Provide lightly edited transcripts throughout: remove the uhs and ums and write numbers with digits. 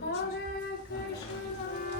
Hare Krishna,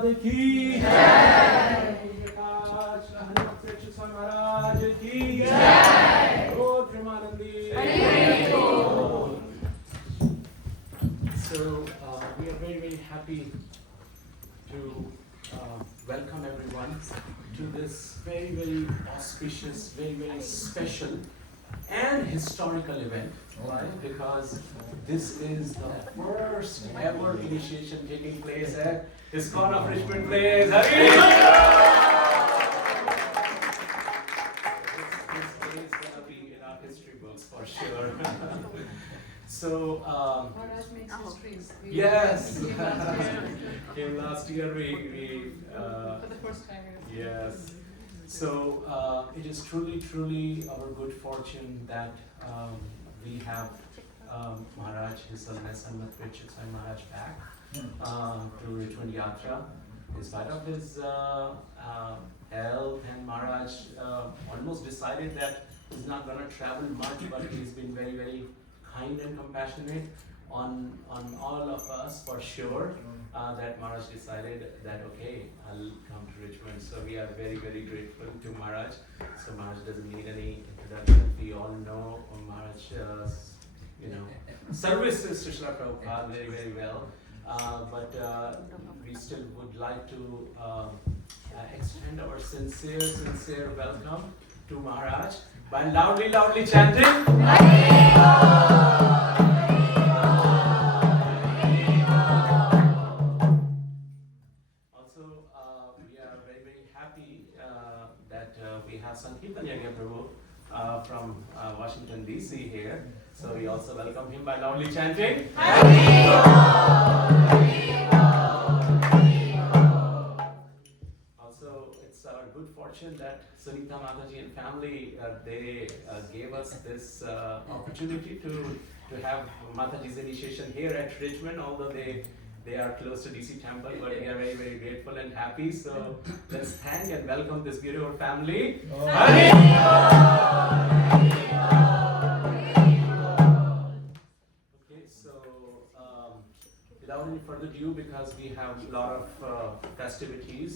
प्रसाद की जय। प्रकाश प्रेक्षक स्वामी महाराज की जय। ओ Premanandi. So we are very, very happy to welcome everyone to this very, very auspicious, very, very special and historical event, right? Because this is the first ever initiation taking place at ISKCON of Richmond Place. This is going to be in our history books for sure. So, Maharaj makes histories. yes, came last year we For the first time. yes. So it is truly, truly our good fortune that we have Maharaj, His Holiness Sanmat Richard Sai Maharaj back to Richmond Yatra. In spite of his health, and Maharaj almost decided that he's not going to travel much, but he's been very, very kind and compassionate on all of us for sure. That Maharaj decided that okay, I'll come to Richmond. So we are very, very grateful to Maharaj. So Maharaj doesn't need any introduction. We all know Maharaj's, services to Srila Prabhupada very, very well. But we still would like to extend our sincere welcome to Maharaj by loudly chanting. We have Sankirtan Yagya Prabhu from Washington DC here, so we also welcome him by loudly chanting. Also, it's our good fortune that Sunita Mataji and family they gave us this opportunity to have Mataji's initiation here at Richmond, although they are close to DC Temple, but we are very, very grateful and happy. So let's thank and welcome this beautiful family. Okay, so without any further ado, because we have a lot of festivities,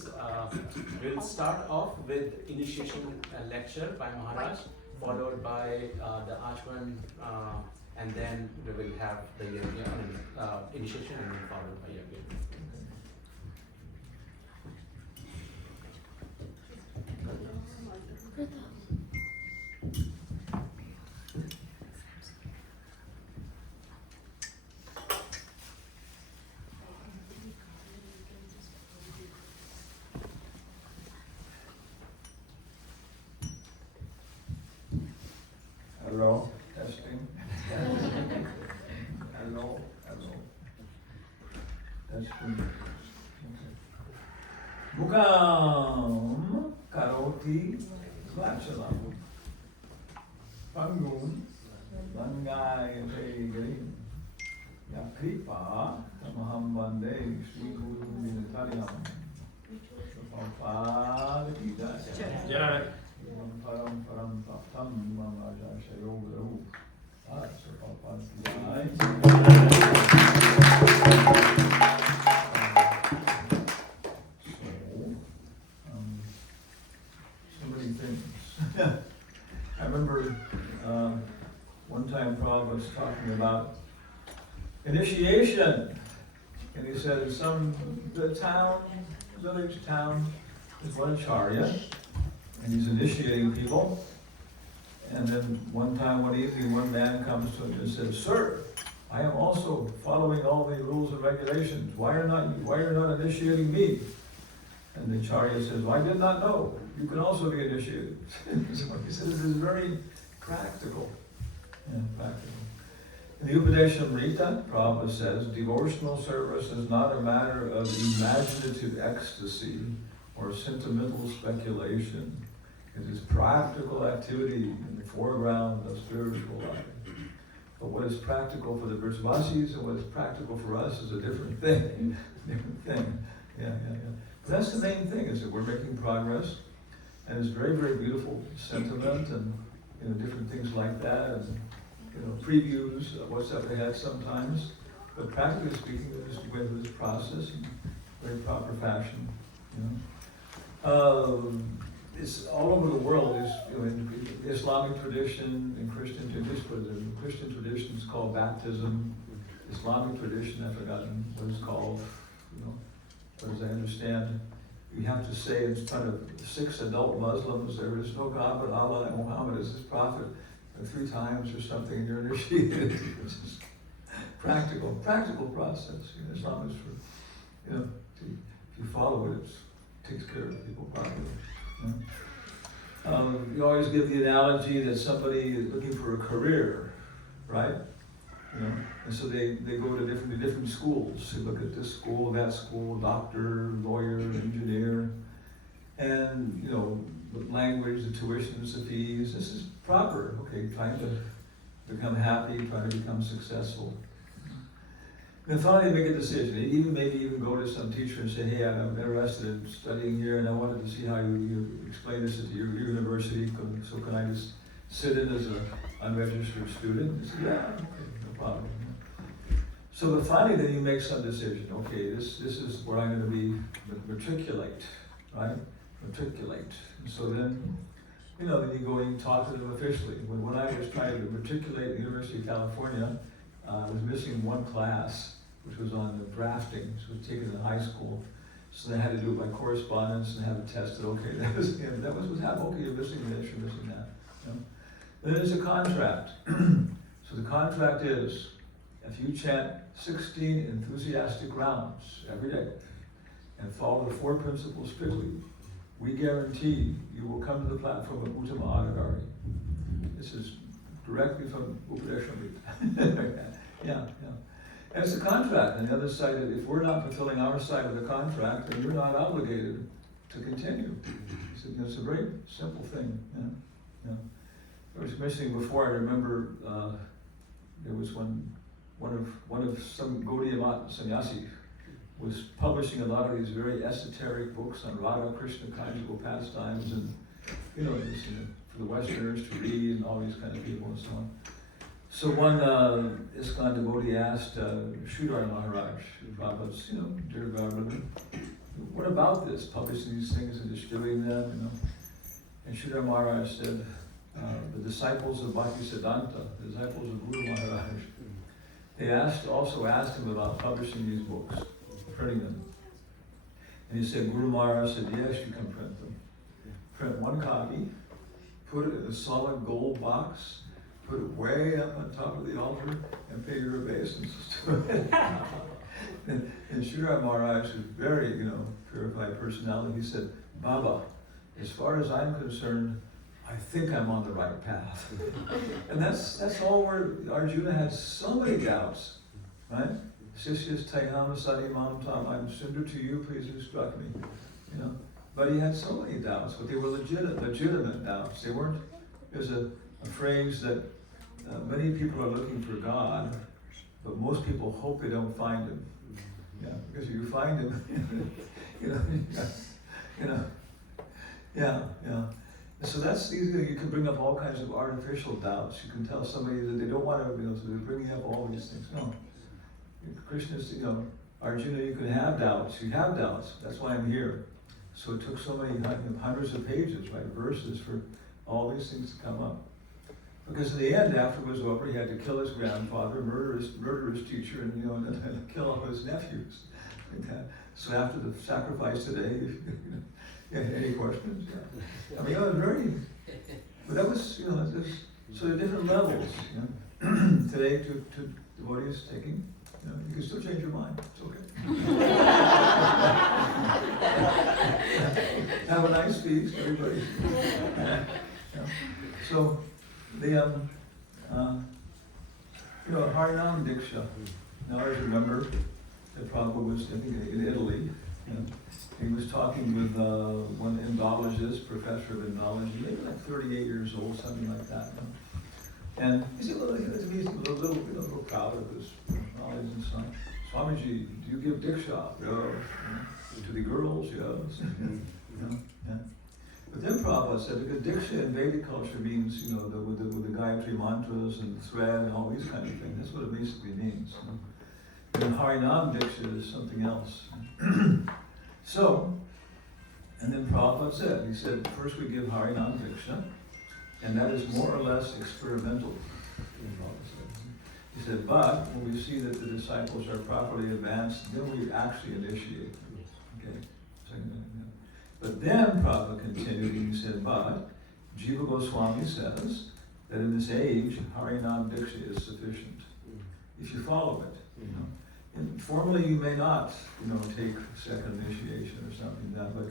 we'll start off with initiation lecture by Maharaj, followed by the Achman, and then we will have the yajna and initiation, and then followed by yajna. Hello, testing. Hello. Testing. Mukam karoti vachalam. Pangum Vangaya Vegarim. Yakripa Tamaham Vande Shri Guru Vinitaryam. Prabhupada ki jai. Param Taptam Mamaja Shayo Guru. So Prabhupada ki jai. So many things. I remember one time Prabhupada was talking about initiation, and he said the village town is one acharya, and he's initiating people. And then one evening, one man comes to him and says, "Sir, I am also following all the rules and regulations. Why are not initiating me?" And the acharya says, "Well, I did not know. You can also be initiated." So he says, "This is very practical." Yeah, practical. In the Upadeshamrita, Prabhupada says, devotional service is not a matter of imaginative ecstasy or sentimental speculation. It is practical activity in the foreground of spiritual life. But what is practical for the Brajvasis and what is practical for us is a different thing. Yeah. But that's the main thing, is that we're making progress, and it's very, very beautiful sentiment, and different things like that, and previews of what's up ahead sometimes. But practically speaking, we just went through this process, and very proper fashion, you know. It's all over the world. There's, you know, in Islamic tradition, in Christian tradition it's called baptism. Islamic tradition, I've forgotten what it's called, you know. But as I understand, you have to say in front of 6 adult Muslims, there is no God but Allah and Muhammad is his prophet, 3 times or something, and you're initiated. It's just practical process. You know, Islam is for, you know, if you follow it, it takes care of people properly. You know? You always give the analogy that somebody is looking for a career, right? You know, and so they go to different schools. They look at this school, that school, doctor, lawyer, engineer, and you know, the language, the tuitions, the fees. This is proper. Okay, trying to become happy, trying to become successful. And finally, make a decision. Maybe even go to some teacher and say, "Hey, I'm interested in studying here, and I wanted to see how you explain this at your university. So can I just sit in as an unregistered student?" They say, "Yeah, okay, no problem." So, but finally, then you make some decision. Okay, this is where I'm going to be matriculate, right? Matriculate. And so then, you know, then you go and you talk to them officially. When I was trying to matriculate at the University of California, I was missing one class, which was on the drafting, which was taken in high school. So they had to do it by correspondence and have it tested. Okay, that was what happened. Okay, you're missing this, you're missing that. You know? Then there's a contract. So the contract is, if you chant 16 enthusiastic rounds every day and follow the 4 principles strictly, we guarantee you will come to the platform of Uttama Adhikari. This is directly from Upadeshamrita. Yeah. And it's a contract, and the other side, if we're not fulfilling our side of the contract, then you're not obligated to continue. It's a very simple thing. Yeah. I was mentioning before, I remember there was one of some Gaudiya sannyasi was publishing a lot of these very esoteric books on Radha Krishna conjugal pastimes, and you know, for the Westerners to read and all these kind of people and so on. So one ISKCON devotee asked Sridhar Maharaj, Prabhupada's, you know, dear godbrother, what about this, publishing these things and distributing them, you know? And Sridhar Maharaj said, the disciples of Bhaktisiddhanta, the disciples of Guru Maharaj, they also asked him about publishing these books, printing them. And he said, Guru Maharaj said, yes, you can print them. Print 1 copy, put it in a solid gold box, put it way up on top of the altar, and pay your obeisances to it. And Sridhar Maharaj is a very, you know, purified personality. He said, Baba, as far as I'm concerned, I think I'm on the right path. And that's all where Arjuna had so many doubts, right? Sishyas Taiham Sadi Mam Tam, I'm surrender to you, please instruct me. You know, but he had so many doubts, but they were legitimate doubts. They weren't. There's a phrase that many people are looking for God, but most people hope they don't find him. Yeah, because if you find him, yeah. So that's easy. You can bring up all kinds of artificial doubts. You can tell somebody that they don't want to, you know, so they're bringing up all these things. No, Krishna's, you know, Arjuna, you can have doubts. You have doubts. That's why I'm here. So it took so many hundreds of pages, right, verses for all these things to come up. Because in the end, after it was over, he had to kill his grandfather, murder his teacher, and you know, and kill all his nephews. Like that. So after the sacrifice today, yeah, any questions? Yeah. I mean, it was very, but that was, you know, so there are different levels. You know? Today, to devotees taking, you know, you can still change your mind. It's okay. Have a nice feast, everybody. Yeah. So, the, you know, Harinam Diksha. Now I remember that Prabhupada was, I think, in Italy. You know, he was talking with one Indologist, professor of Indology, maybe like 38 years old, something like that. You know? And he's a little proud of his knowledge and so on. Swamiji, do you give Diksha? Yes. You know, to the girls? Yes. You know? Yeah. But then Prabhupada said, because Diksha in Vedic culture means, you know, with the Gayatri mantras and the thread and all these kind of things. That's what it basically means. You know? And Harinam Diksha is something else. So, and then Prabhupada said, he said, first we give Harinam Diksha, and that is more or less experimental. He said, but when we see that the disciples are properly advanced, then we actually initiate them. Okay. But then Prabhupada continued, and he said, but Jiva Goswami says that in this age, Harinam Diksha is sufficient. If you follow it, you know. And formally you may not, you know, take second initiation or something like that, but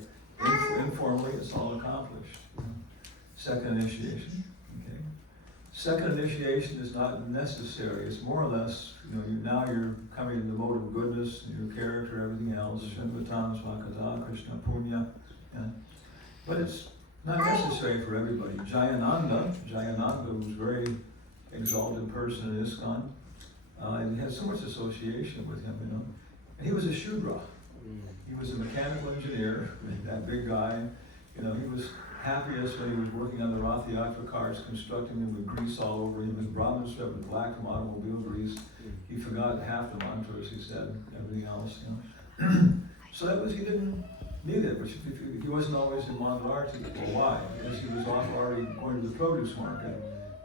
informally it's all accomplished. You know. Second initiation, okay. Second initiation is not necessary. It's more or less, you know, now you're coming in the mode of goodness, and your character, everything else. Shanvatam Swakata, Krishna Punya. Yeah. But it's not necessary for everybody. Jayananda was a very exalted person in ISKCON. And he had so much association with him, you know. And he was a Shudra. He was a mechanical engineer, that big guy. You know, he was happiest when he was working on the Rath Yatra cars, constructing them with grease all over him. His Brahman sweat with black from automobile grease. He forgot half the mantras, he said, everything else, you know. So that was, he didn't need it, but he wasn't always in Mangalarti. Well, why? Because he was off already going to the produce market.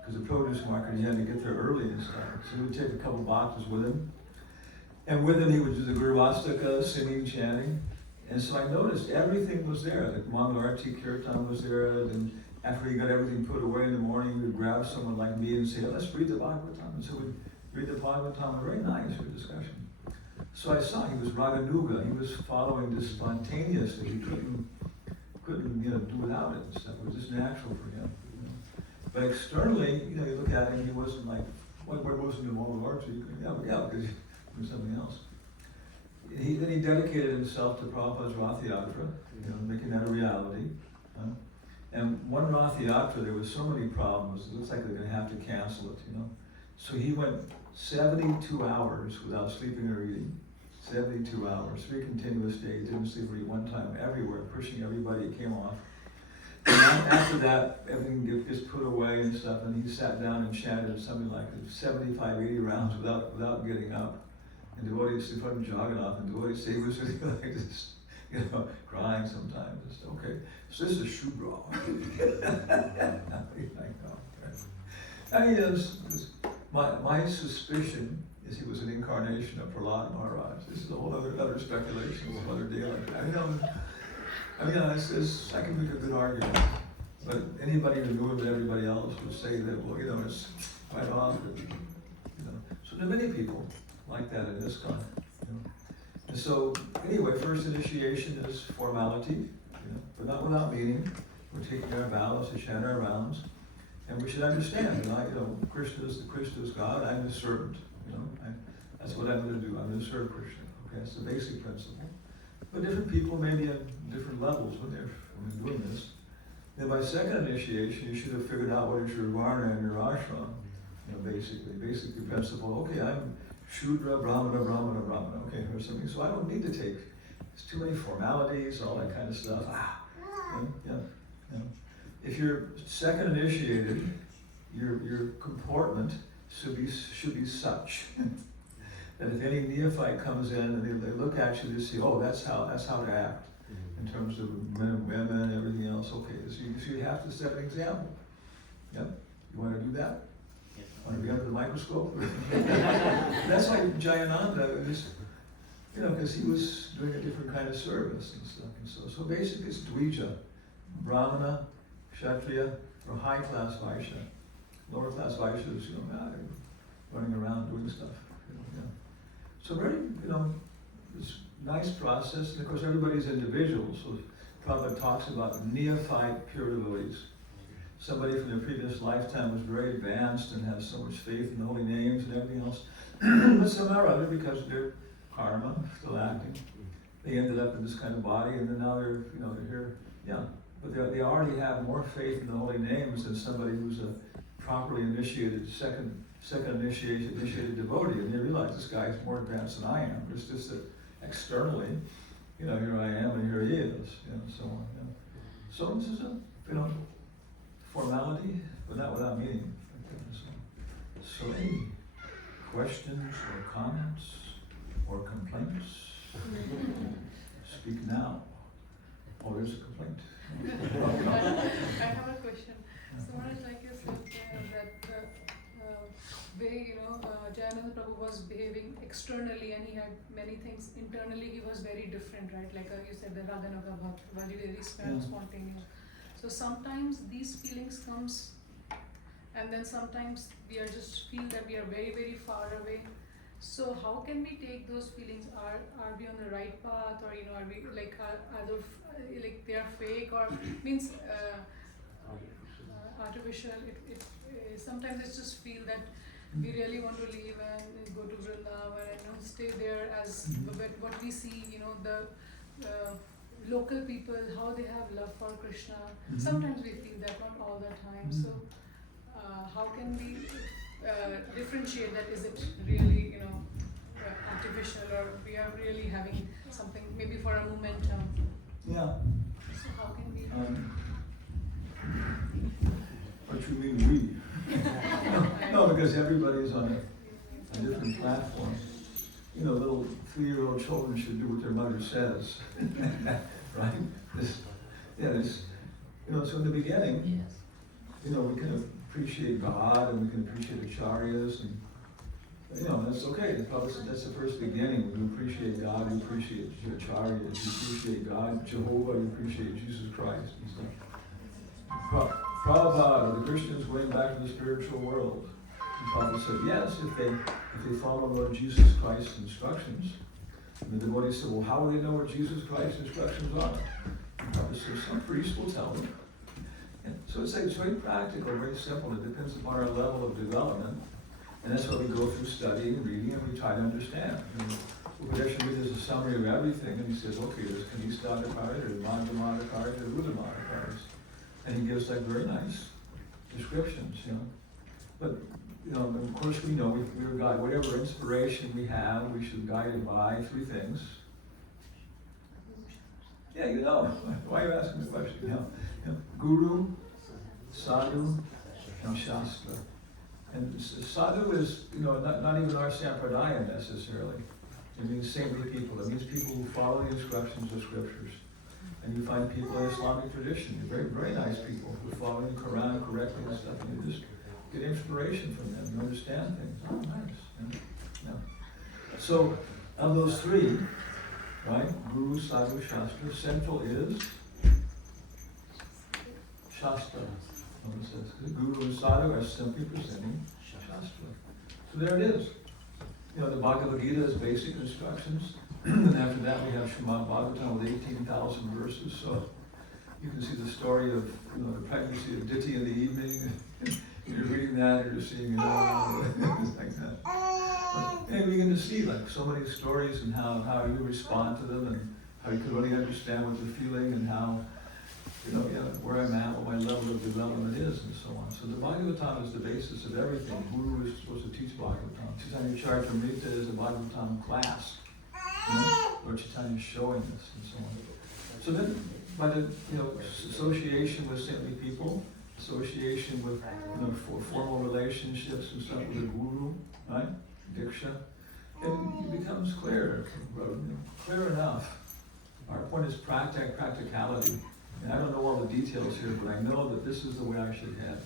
Because the produce market, he had to get there early and stuff. So he would take a couple boxes with him. And with him, he would do the Guruvastaka, singing, chanting. And so I noticed everything was there. The Mangalarti Kirtan was there. And after he got everything put away in the morning, he would grab someone like me and say, let's read the Bhagavatam. And so we'd read the Bhagavatam, very nice for discussion. So I saw he was Raganuga. He was following this spontaneously. He couldn't you know, do without it and stuff. It was just natural for him. But externally, you know, you look at him, he wasn't like, why wasn't he all Lord? Yeah, because he was something else. Then he dedicated himself to Prabhupada's Rath Yatra, you know, making that a reality. And one Rath Yatra, there was so many problems, it looks like they're going to have to cancel it, you know. So he went 72 hours without sleeping or eating. 72 hours, 3 continuous days, didn't sleep or eat one time, everywhere, pushing everybody, it came off. And after that, everything gets put away and stuff, and he sat down and chanted something like 75, 80 rounds without getting up. And devotees in front of Jagannath, and devotees say, was like this, you know, crying sometimes. It's okay. So this is Shudra. And he is, my suspicion is he was an incarnation of Prahlad Maharaj. This is a whole other speculation, a whole other deal. I can make a good argument, but anybody who knew him and everybody else would say that, well, you know, it's quite odd that, you know. So there are many people like that in ISKCON, you know. And so, anyway, first initiation is formality, you know, but not without meaning. We're taking our vows to chant our rounds, and we should understand that, you know, Krishna is God, I'm the servant, you know. That's what I'm going to do. I'm going to serve Krishna. Okay, that's the basic principle. But different people may be at different levels when they're doing this. Then by second initiation, you should have figured out what is your varna and your ashram. You know, basically principle. Okay, I'm Shudra, Brahmana. Okay, or something. So I don't need to take. It's too many formalities, all that kind of stuff. Yeah. If you're second initiated, your comportment should be such that if any neophyte comes in and they look at you, they say, oh, that's how to act in terms of men and women and everything else. Okay, so you have to set an example. Yep. You want to do that? Want to be under the microscope? That's why Jayananda is, you know, because he was doing a different kind of service and stuff. And so basically it's Dvija, Brahmana, Kshatriya, or high class Vaishya. Lower class Vaishya is, you know, running around doing stuff. You know. So very, you know, this nice process. And of course everybody's individual. So Prabhupada talks about neophyte pure devotees. Somebody from their previous lifetime was very advanced and has so much faith in the holy names and everything else. But somehow or other, because of their karma still acting, they ended up in this kind of body, and then now they're here. Yeah, but they already have more faith in the holy names than somebody who's a properly initiated second initiated devotee, and they realize this guy's more advanced than I am. It's just that externally, you know, here I am and here he is, you know, so on. You know. So this is a, you know, formality, but not without meaning. So any questions or comments? or complaints? Speak now. Oh, there's a complaint. I have a question. So Maharaj, like you said, that the way, Jayananda Prabhu was behaving externally and he had many things internally, he was very different, right? Like you said, the Raganaga Bhakt, very spontaneous. So sometimes these feelings comes and then sometimes we are just feel that we are very, very far away. So how can we take those feelings? Are we on the right path, or are we like are those like they are fake, or means artificial? Sometimes it's just feel that we really want to leave and go to Vrindavan and stay there as what we see, the local people, how they have love for Krishna. Sometimes we feel that, not all the time. So how can we differentiate that? Is it really, artificial, or we are really having something maybe for a momentum? Yeah. So how can we? What you mean we? No, because everybody's on a different platform. Little 3-year-old children should do what their mother says, right? So in the beginning, we can appreciate God and we can appreciate acharyas, and that's okay. That's the first beginning. We appreciate God, we appreciate acharyas, we appreciate God, Jehovah, we appreciate Jesus Christ and stuff. Prabhupada, the Christians going back to the spiritual world. And Prabhupada said, yes, if they follow Lord Jesus Christ's instructions. And the devotee said, well, how will they know what Jesus Christ's instructions are? And Prabhupada said, some priest will tell them. And so it's very practical, very simple. It depends upon our level of development. And that's why we go through studying and reading and we try to understand. Upadeshamrita is a summary of everything, and he says, okay, there's Kanistadakaras, there's Madhyamadakaras, there's Rudamadakaras. And he gives like very nice descriptions, But, of course we know we're guided. Whatever inspiration we have, we should guide it by 3 things. Yeah, why are you asking the question? Guru, Sadhu, and Shastra. And Sadhu is, not even our sampradaya necessarily. It means saintly people. It means people who follow the instructions of scriptures. And you find people in Islamic tradition, very, very nice people who follow the Quran correctly and stuff, and you just get inspiration from them. You understand things. Oh, nice. So, of those 3, right, Guru, Sadhu, Shastra, central is Shastra. The Guru and Sadhu are simply presenting Shastra. So there it is. The Bhagavad Gita is basic instructions. And after that we have Srimad Bhagavatam with 18,000 verses. So you can see the story of the pregnancy of Diti in the evening. You're reading that, you're just seeing things like that. And we can just see so many stories and how you respond to them and how you can really understand what they're feeling and how, where I'm at, what my level of development is, and so on. So the Bhagavatam is the basis of everything. Guru is supposed to teach Bhagavatam. Chaitanya Charitamrita is a Bhagavatam class. Lord Chaitanya is showing this, and so on. So then, by the association with saintly people, association with formal relationships and stuff with the Guru, right? Diksha, it becomes clear enough. Our point is practicality. And I don't know all the details here, but I know that this is the way I should head.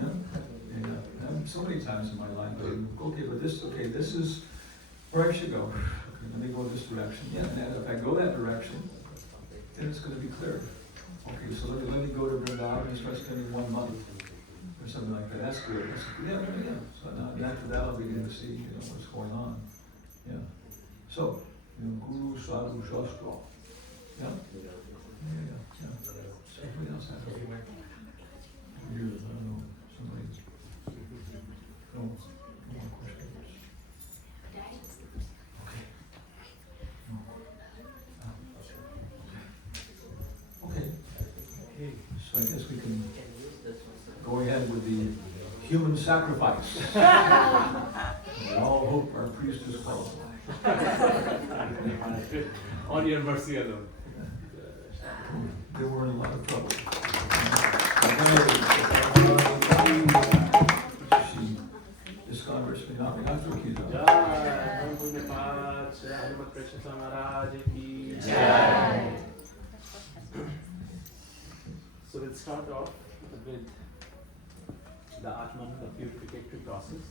And so many times in my life, this is where I should go. Okay, let me go this direction. Yeah, and if I go that direction, then it's going to be clear. Okay, so let me go to Vrindavan and start spending 1 month or something like that. That's good. Yeah. So now, after that, I'll begin to see what's going on. Yeah. So, Guru, Sadhu, Shastra. Yeah. Somebody else has it. Here, I don't know. Somebody. No more questions. Okay. So I guess we can go ahead with the human sacrifice. We all hope our priest is qualified. On your mercy alone. They were in a lot of trouble. ISKCON versus Nani. So we'll start off with the Atman, the purificatory process.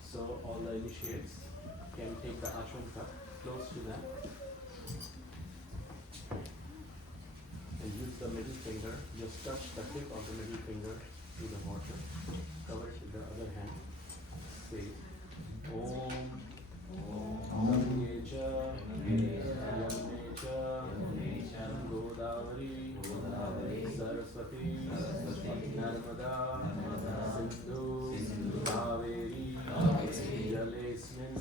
So all the initiates can take the Atman cup close to them and use the middle finger, just touch the tip of the middle finger to the water, cover it with the other hand, say Om Gangye cha Yamne cha Godavari Saraswati Narmada Sindhu Kaveri Jalesmin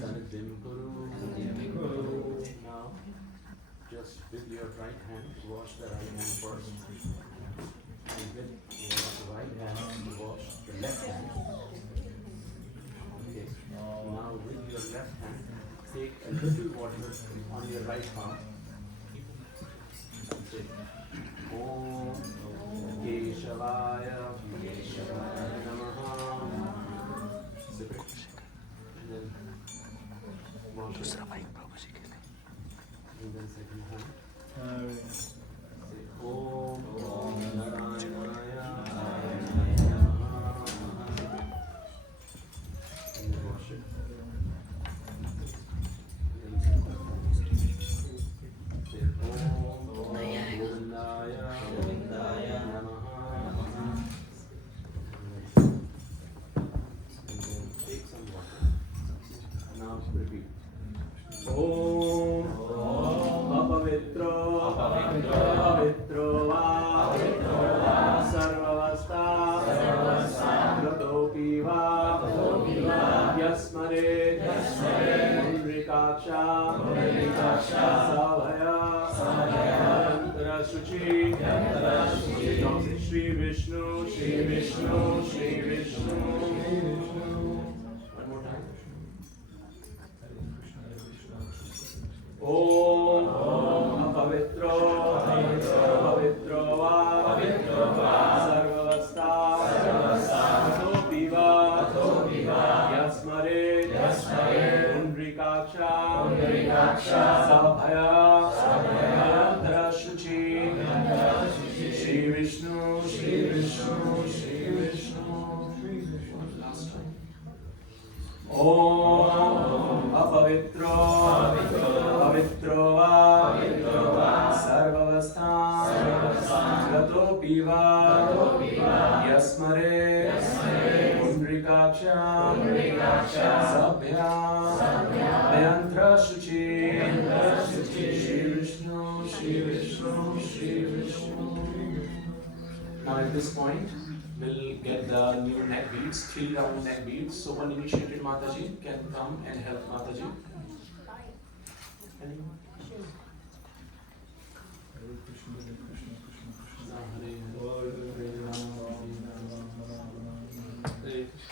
Sanidhim Kuru. Now, just with your right hand, wash the right hand first. And with your right hand, wash the left hand. Okay. Now, with your left hand, take a little water on your right palm. Say, Om Keshavaya Namaha. Sip it. And then wash it. And then second hand. Say Om Narayanaya Namaha. And then wash it. And then say Om Govindaya Namaha. And then take some water. Now repeat. Om Apavitro Pavitro Va Sarvavasta Kratopi Va Yasmare Mundrikaksha Savaya Yantara Shuchi Shri Vishnu Shri Vishnu Shri Vishnu. One more time. Om Pavitro Pavitro Va Sarvavasta Kratopi Va Yasmare Mundrikaksha Savaya Yantara Shuchi Shri Vishnu Shri Vishnu Shri Vishnu. Last time. Om Apavitro Pavitro Va Sarvavastha Kratopi Va Yasmare Mundrikaksha Sabhya Yantra Shuchi Shri Vishnu Shri Vishnu Shri Vishnu. Now at this point, we'll get the new neck beads, 3 round neck beads. So one initiated Mataji can come and help Mataji. Anyone?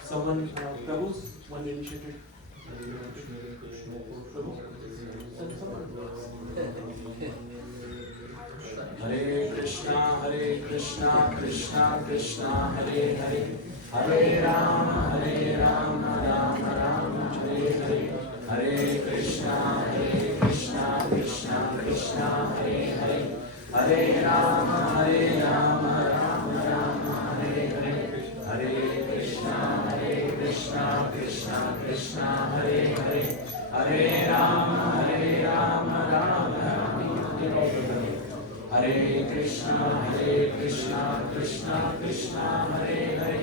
Someone, Prabhu's one initiated. Prabhu? Hare Krishna, Krishna Krishna, Hare Hare, Hare Rama, Rama Rama, Hare Hare, Hare Krishna, Krishna Krishna, Hare Hare, Hare Rama, Rama Rama, Hare Hare, Hare Krishna, Krishna Krishna, Hare Hare, Hare Rama, Rama Rama, Hare Hare. Hare Krishna, Krishna Krishna, Hare Hare,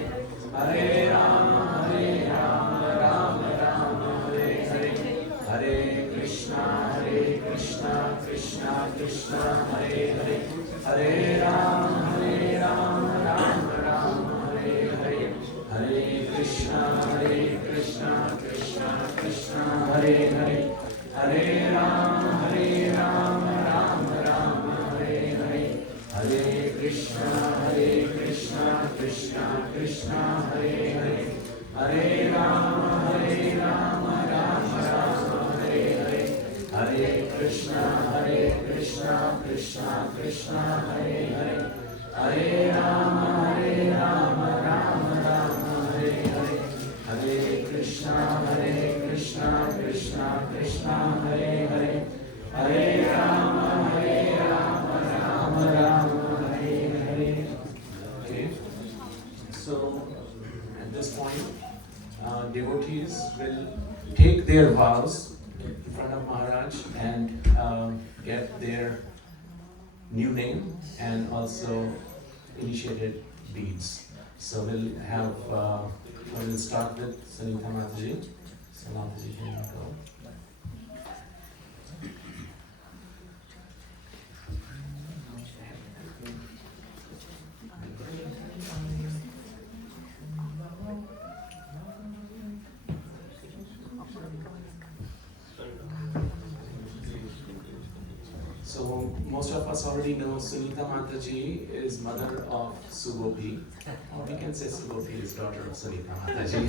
Hare Rama, Rama Rama, Hare Hare, Hare Krishna, Krishna Krishna, Hare Hare, Hare Rama, Rama Rama, Hare Hare, Hare Krishna, Krishna Krishna, Hare Hare, Hare Rama, Rama Rama, Hare Hare, Hare Krishna, Krishna Krishna, Hare Hare, Hare Rama, Rama Rama, Hare Hare, Hare Krishna, Krishna Krishna, Hare Hare, Hare Rama, Rama Rama, Hare Hare, Hare Krishna, Krishna Krishna, Hare Hare, Hare Rama, Rama Rama, Hare Hare, will take their vows in front of Maharaj and get their new name and also initiated beads. So we'll start with Sunita Mataji. So Mataji can go. So most of us already know Sunita Mataji is mother of Sugopi, or we can say Sugopi is daughter of Sunita Mataji.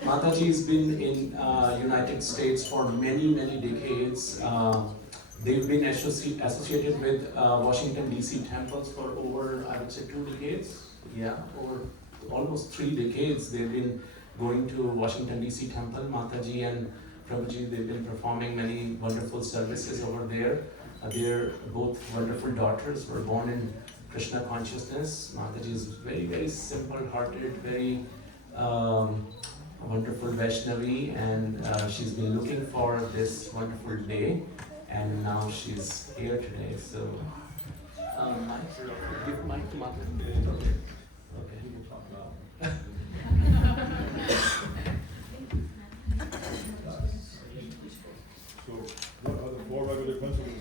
Mataji has been in United States for many decades. They've been associated with Washington DC temples for over, I would say, 2 decades. Yeah, over almost 3 decades they've been going to Washington DC temple. Mataji and Prabhuji, they've been performing many wonderful services over there. Their both wonderful daughters were born in Krishna consciousness. Mataji is very simple-hearted, very wonderful Vaishnavi, and she's been looking for this wonderful day, and now she's here today. So, give mic to Mataji. Okay. So, what are the 4 regular principles?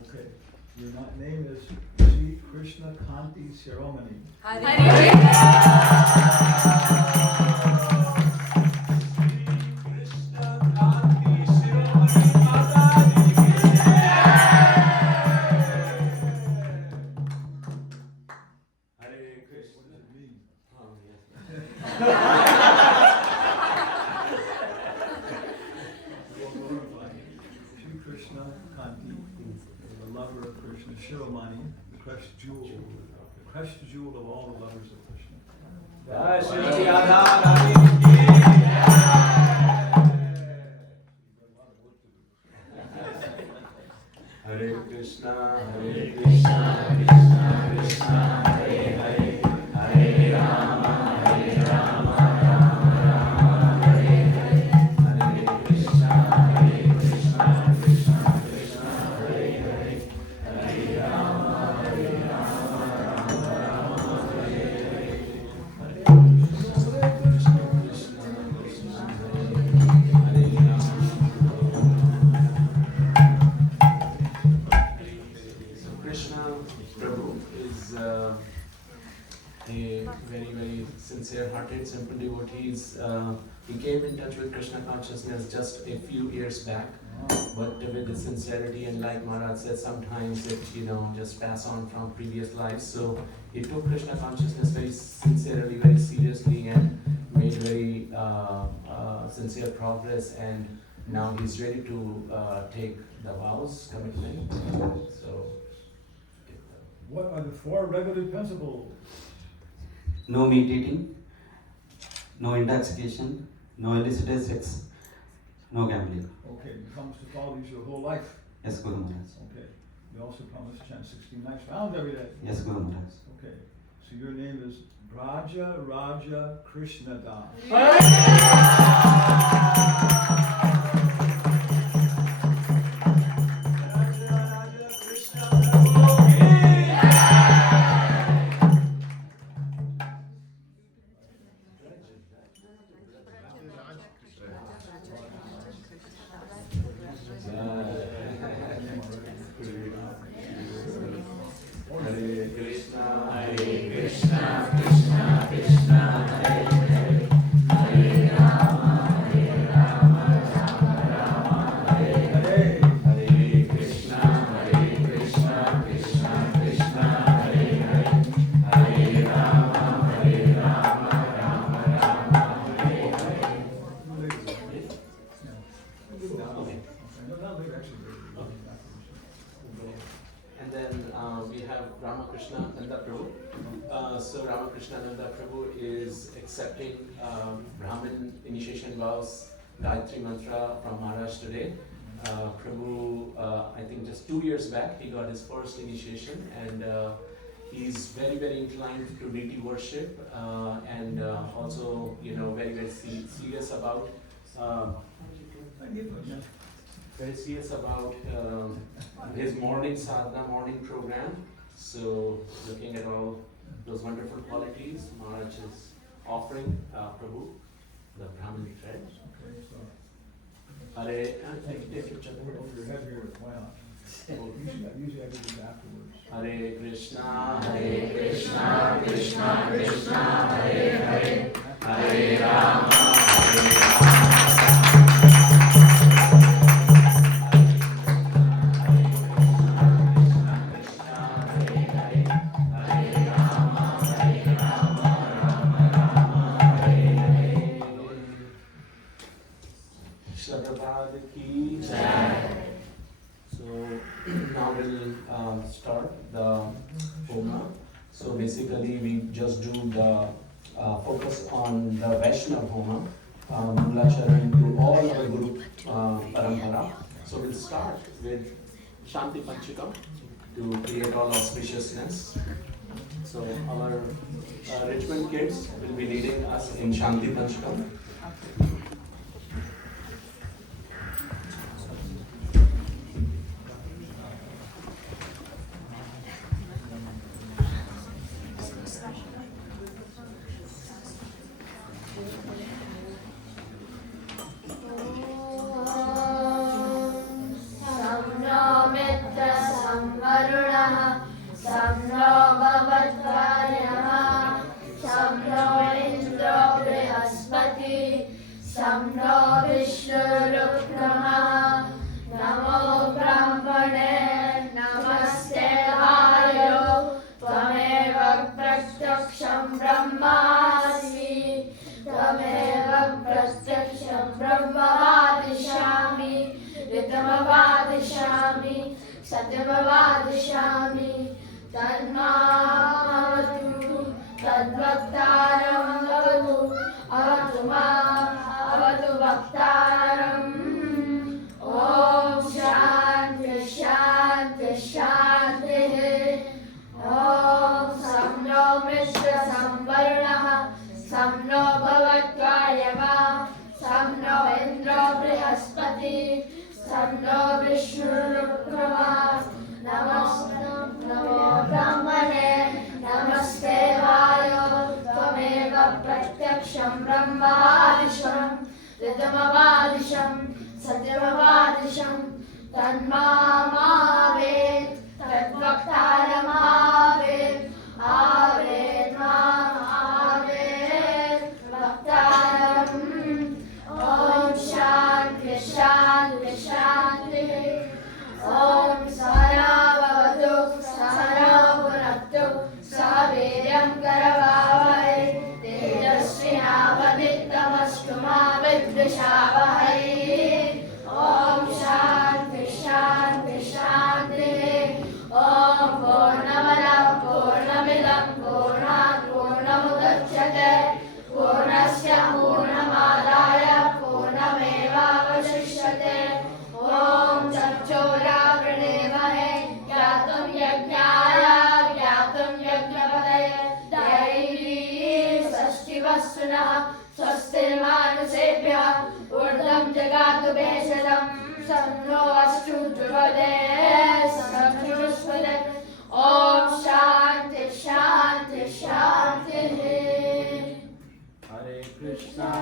Okay, your name is Sri Krishna Kanti Ceremony. Precious jewel of all the lovers of Krishna. Hare Krishna, Hare Krishna, Krishna Krishna, Hare Hare, Hare Rama, Hare Rama, Rama Rama, Hare Hare, Hare Krishna, Hare Krishna, Krishna Krishna, Hare Hare, Hare Rama, Hare Rama, Rama Rama, Hare Hare, Hare Krishna, Krishna Krishna, Hare Hare, Hare Krishna Prabhu is a very sincere-hearted, simple devotee. He came in touch with Krishna consciousness just a few years back, but with the sincerity, and like Maharaj said, sometimes it just pass on from previous lives. So he took Krishna consciousness very sincerely, very seriously, and made very sincere progress. And now he's ready to take the vows, commitment. So. What are the 4 regular principles? No meat eating, no intoxication, no illicit sex, no gambling. Okay, you promise to follow these your whole life? Yes, Guru Maharaj. Okay. You also promise to chant 16 nice rounds every day? Yes, Guru Maharaj. Okay. So your name is Braja Raja Krishna Das. Hare Krishna, Hare Krishna, Krishna Krishna, Hare Hare, Hare Rama, Hare Rama, Rama Rama, Hare Hare, Hare Krishna, Krishna Krishnananda Prabhu is accepting Brahmin initiation vows, Gayatri Mantra from Maharaj today. Prabhu, I think just 2 years back, he got his first initiation, and he's very, very inclined to deity worship, and also, very serious about his morning sadhana, morning program. So, looking at all those wonderful qualities, Maharaj is offering Prabhu the Brahmin thread. Hare, take your Over your head here, why not? Usually I do this afterwards. Hare Krishna, Krishna Krishna, Hare Hare, Hare Rama, Hare Rama. Now we'll start the Homa. So basically we just do the focus on the Vaishnava Homa, Mulacharan to all our Guru Parampara. So we'll start with Shanti Panchikam to create all auspiciousness. So our Richmond kids will be leading us in Shanti Panchikam.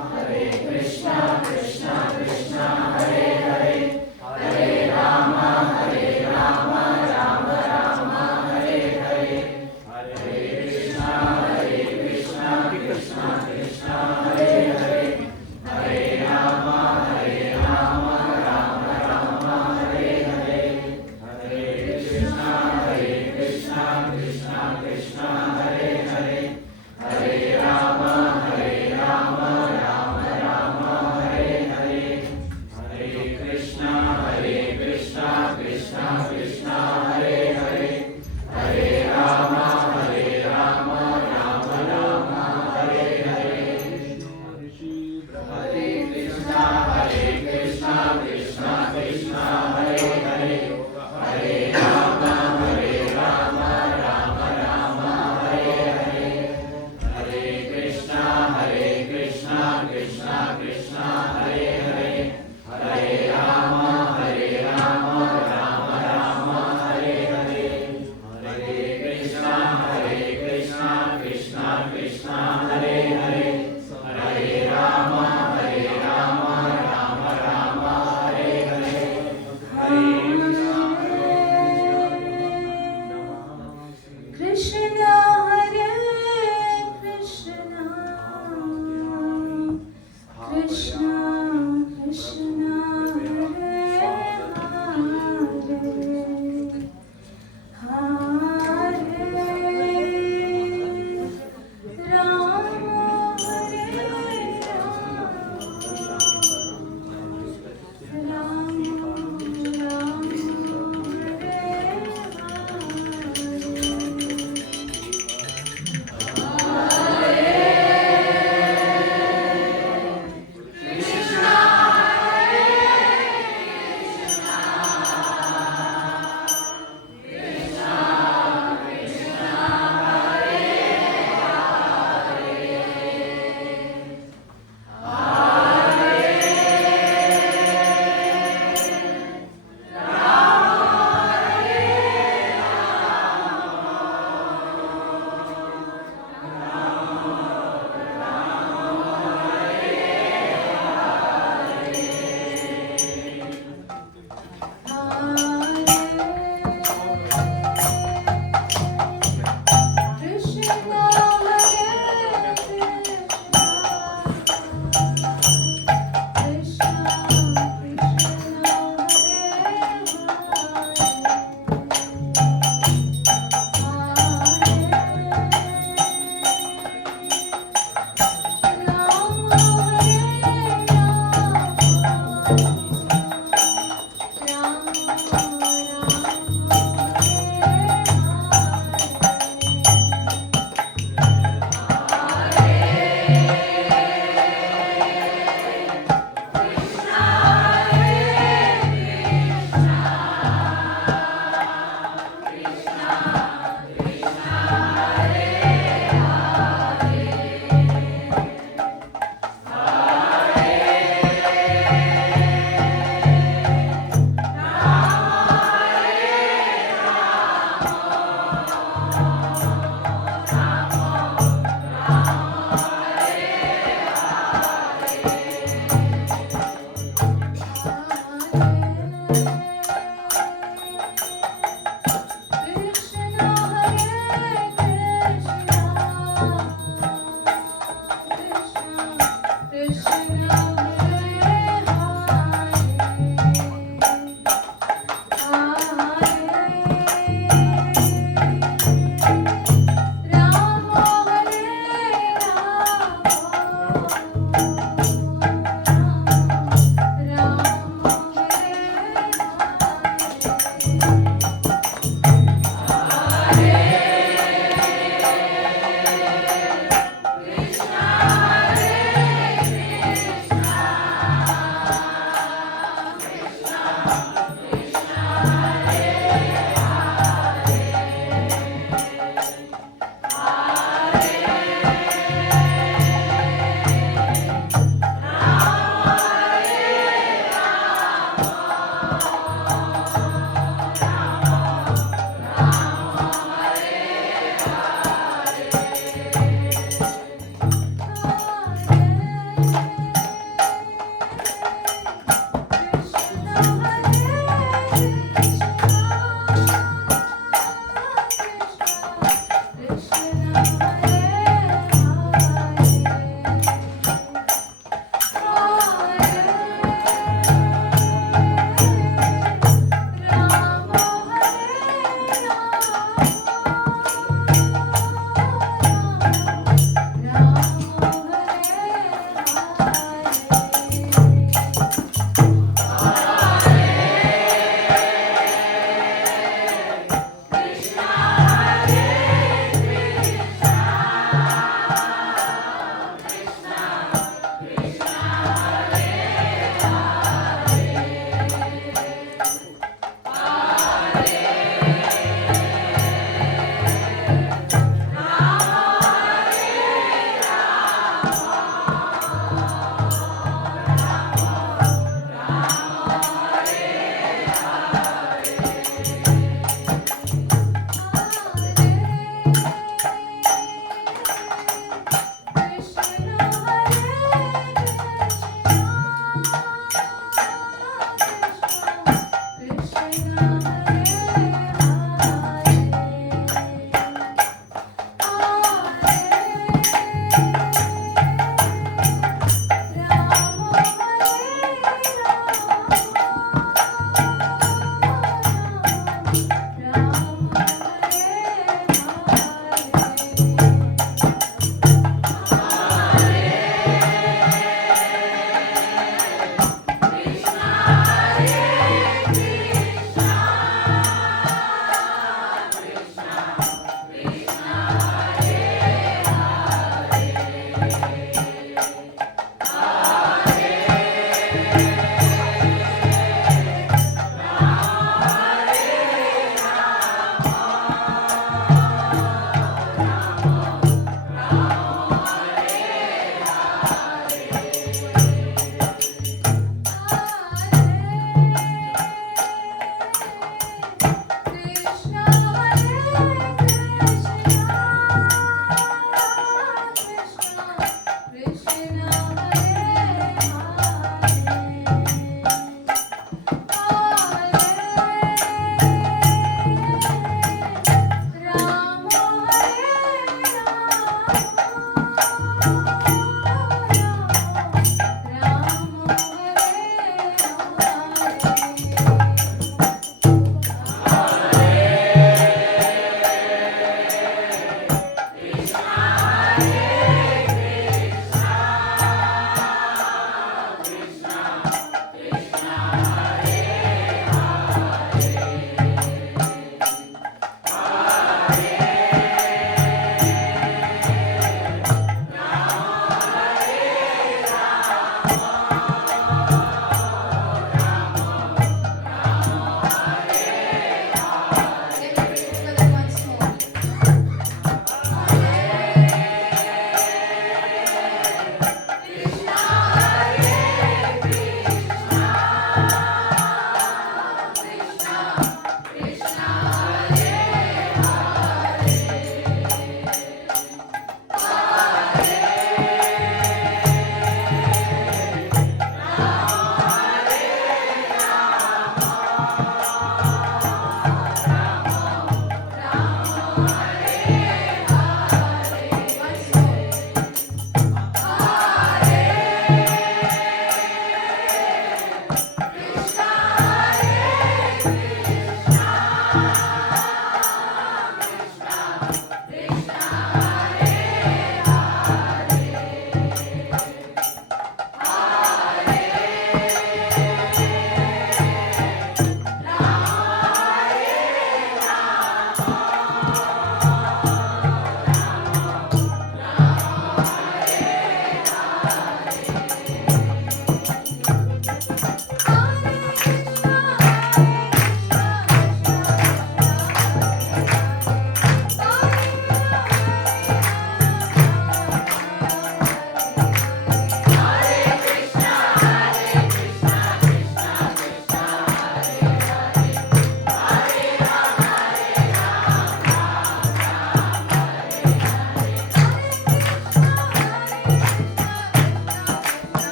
Hare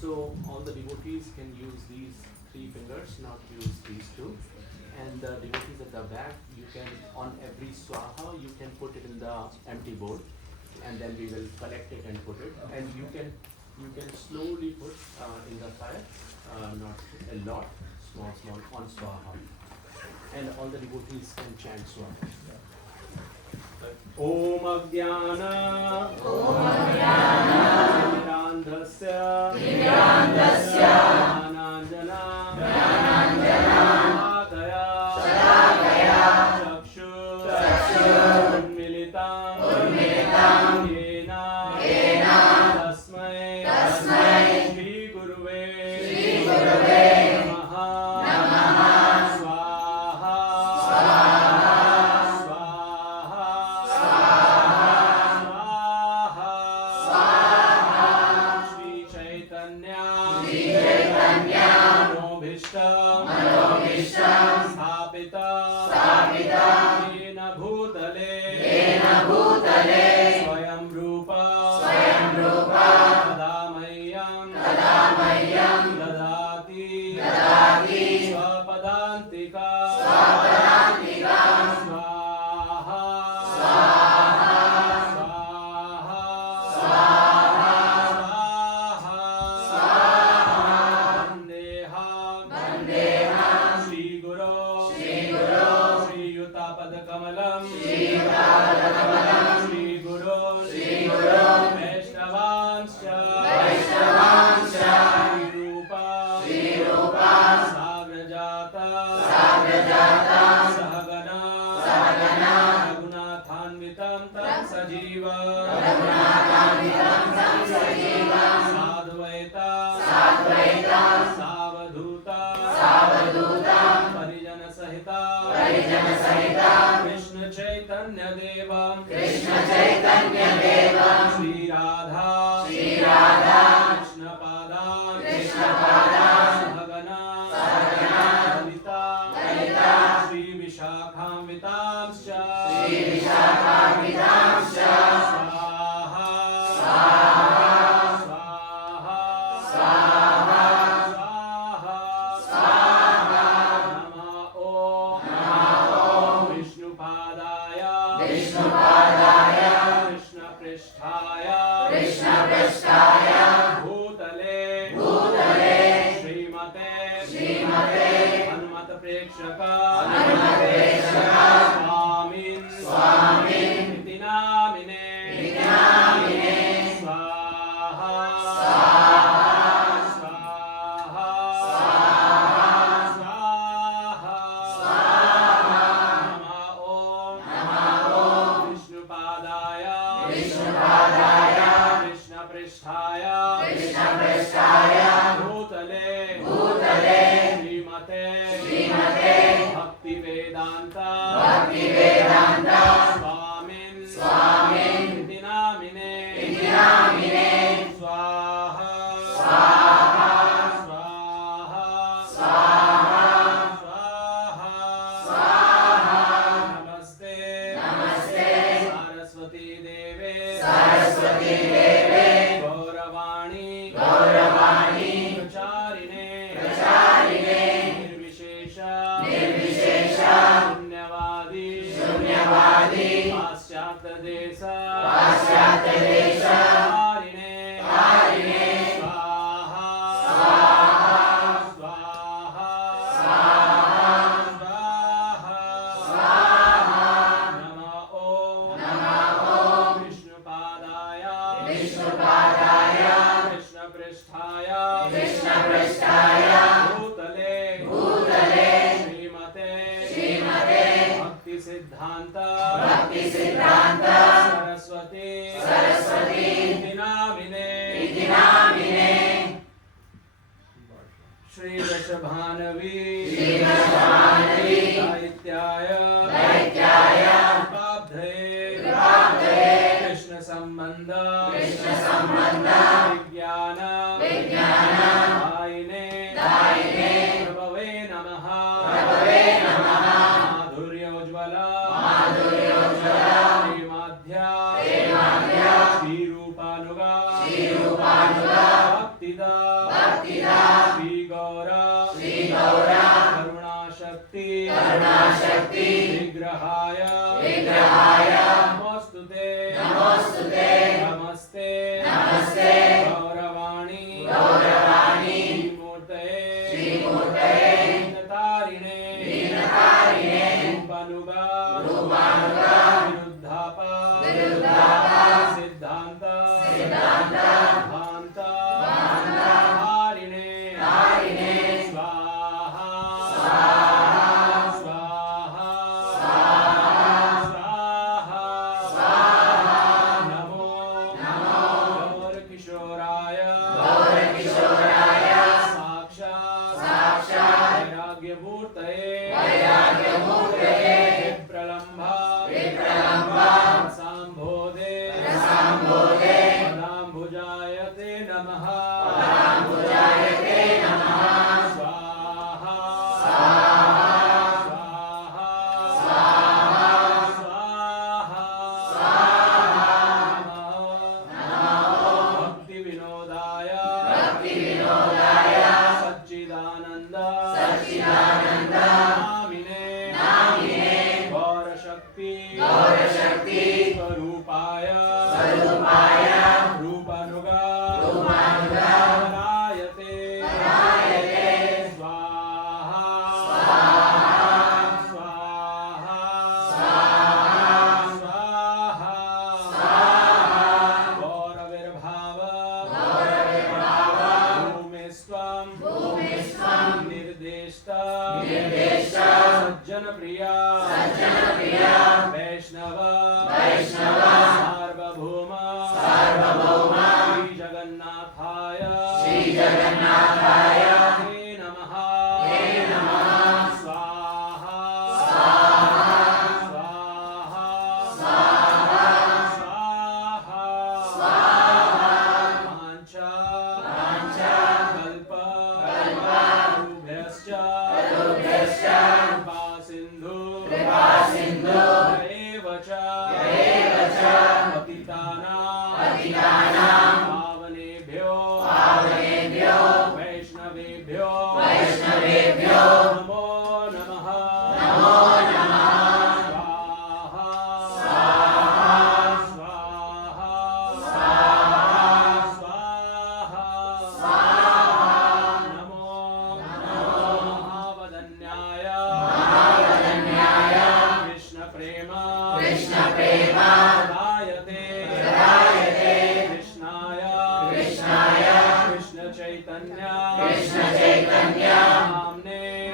So all the devotees can use these 3 fingers, not use these 2. And the devotees at the back, you can, on every swaha, you can put it in the empty bowl, and then we will collect it and put it. And you can slowly put in the fire, not a lot, small, on swaha. And all the devotees can chant swaha. Om Ajnana Timirandhasya Jnananjana Shalakaya Chakshur Unmilitam Yena Tasmai Shri Guruve Namaha Swaha Shri Chaitanya Manobhishtam Sthapita Yena Bhutale Swayam Rupa Tadamayyam Dadati Swapadantika Swaha Vandeham Shri Guru Shri Yutapadakamalam Shri Guru Vaishnavanscha Shri Rupa Sagrajata Sahagana Raghunathanvitam Tam Sajiva Sadhvaita Savadhuta Parijana Sahita Krishna Chaitanya Devam Shri Radha Krishna Padam Sahagana Lalita Shri Vishakhamvitamscha Krishna Pristhaya Bhutale Srimate Hanumata Prekshaka Swamin Iti Namine Swaha Namah Vishnupadaya Krishna Pristhaya Bhutale Srimate Bhakti Vedanta Swamin Iti Namine Swaha Namaste Saraswati Deve Gauravani Pracharine Nirvishesha Shunyavadi Paschatya Desha Harine Namah Om Vishnupadaya Krishna Pristhaya Bhutale Srimate Bhakti Siddhanta Saraswati Iti Namine Shri Rishabhanavi Daityaya Upabdhaye Krishna Sambandha Vijnana Daine Prabhave Namaha Madhurya Ujjvala Madhya Shri Rupanuga गौरकिशोराय साक्षात् वैराग्यमूर्तये विप्रलम्भा रसाम्भोदे पदाम्बुजायते नमः स्वाहा भक्तिविनोदाय सच्चिदानन्द नामिने गौरशक्ति स्वरूपाय रूपानुगा रायते स्वाहा गौरविर्भाव भूमिस्त्वं निर्देष्टा सज्जनप्रिया वैष्णव सार्वभौम श्रीजगन्नाथाय ते नमः स्वाहा कल्पतरुभ्यश्च कृपासिन्धु एव च पतितानां पावनेभ्यो वैष्णवेभ्यो नमो नमः स्वाहा नमो महावदन्याय कृष्णप्रेम रायते कृष्णाय कृष्णचैतन्य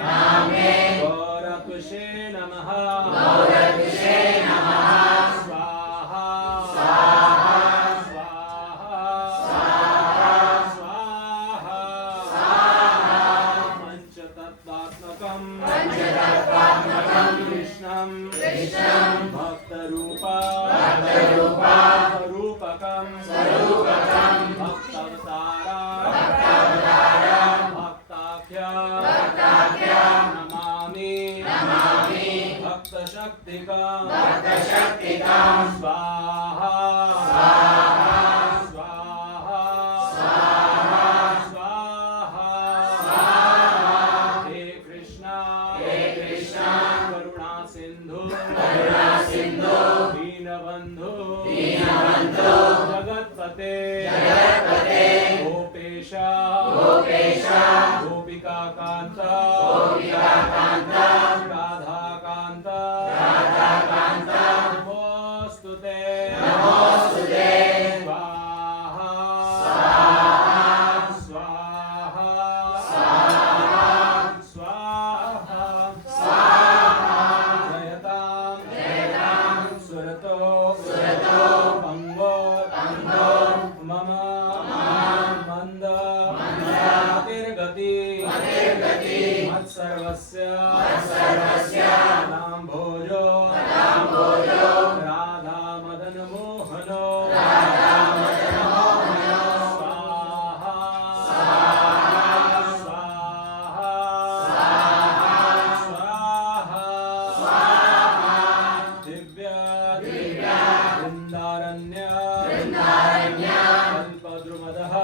नाम्ने गौरकुशे नमः स्वाहा पंचतत्त्वात्मकं कृष्णं भक्तरूपकं भक्तावतारं भक्ताख्यं नमामि भक्तशक्तिकं स्वाहा हे कृष्णा करुणा सिंधु दीनबंधु जगत्पते गोपेश गोपिकाकांत राधाकांत नमोस्तुते सर्वस्य नाम्भोजो राधा मदन मोहनो स्वाहा दिव्य वृन्दारण्य कल्पद्रुमदः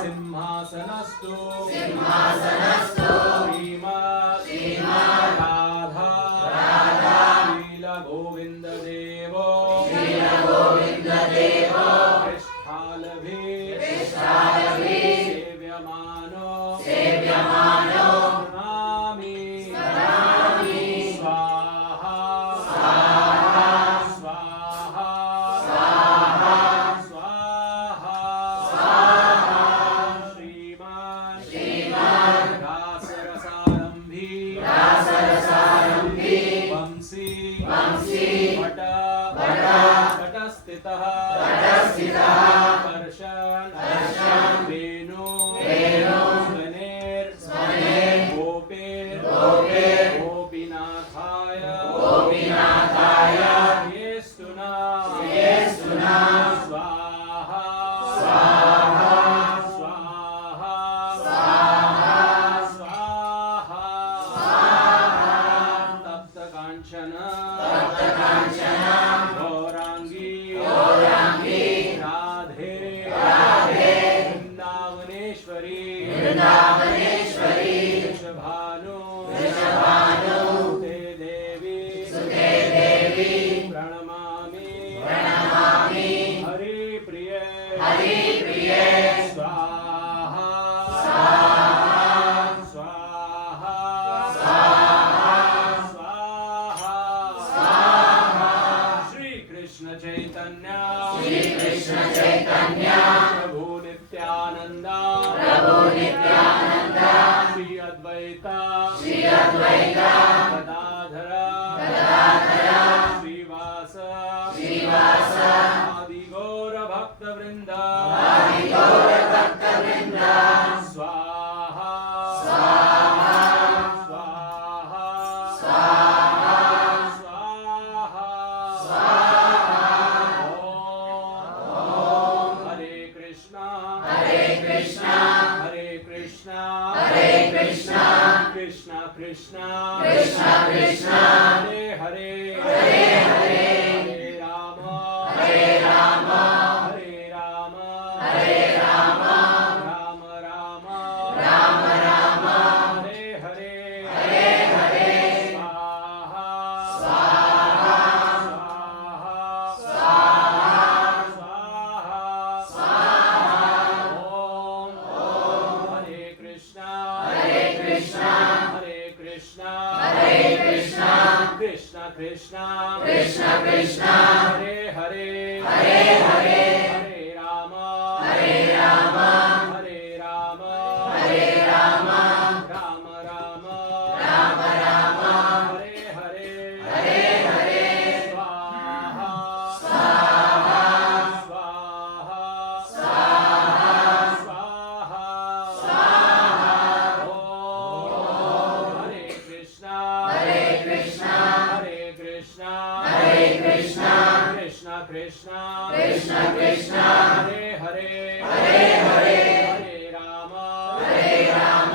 सिंहासनस्तु श्रीमद् राधा लीला गोविंद देवो पृष्ठालभि सेव्यमानो स्मरामि स्वाहा तटस्थितः कर्षन् वेणु स्वनेर् गोपेर् गोपीनाथाय येस्तुना स्वाहा स्वाहा स्वाहा तप्त कांचन गौरांगी राधे वृंदावनेश्वरी वृषभानु सुते देवी प्रणमामि हरि प्रिय स्वाहा स्वाहा स्वाहा श्री कृष्ण चैतन्य प्रभु नित्यानंद श्री अद्वैत गदाधर श्रीवास आदि गौर भक्त वृंद स्वाहा स्वाहा स्वाहा ओम हरे कृष्णा हरे कृष्णा कृष्णा कृष्णा हरे हरे हरे राम राम राम राम हरे हरे स्वाहा स्वाहा ओम हरे कृष्णा कृष्णा हरे हरे हरे राम राम राम हरे हरे स्वाहा स्वाहा ओम हरे कृष्णा कृष्णा हरे हरे हरे राम राम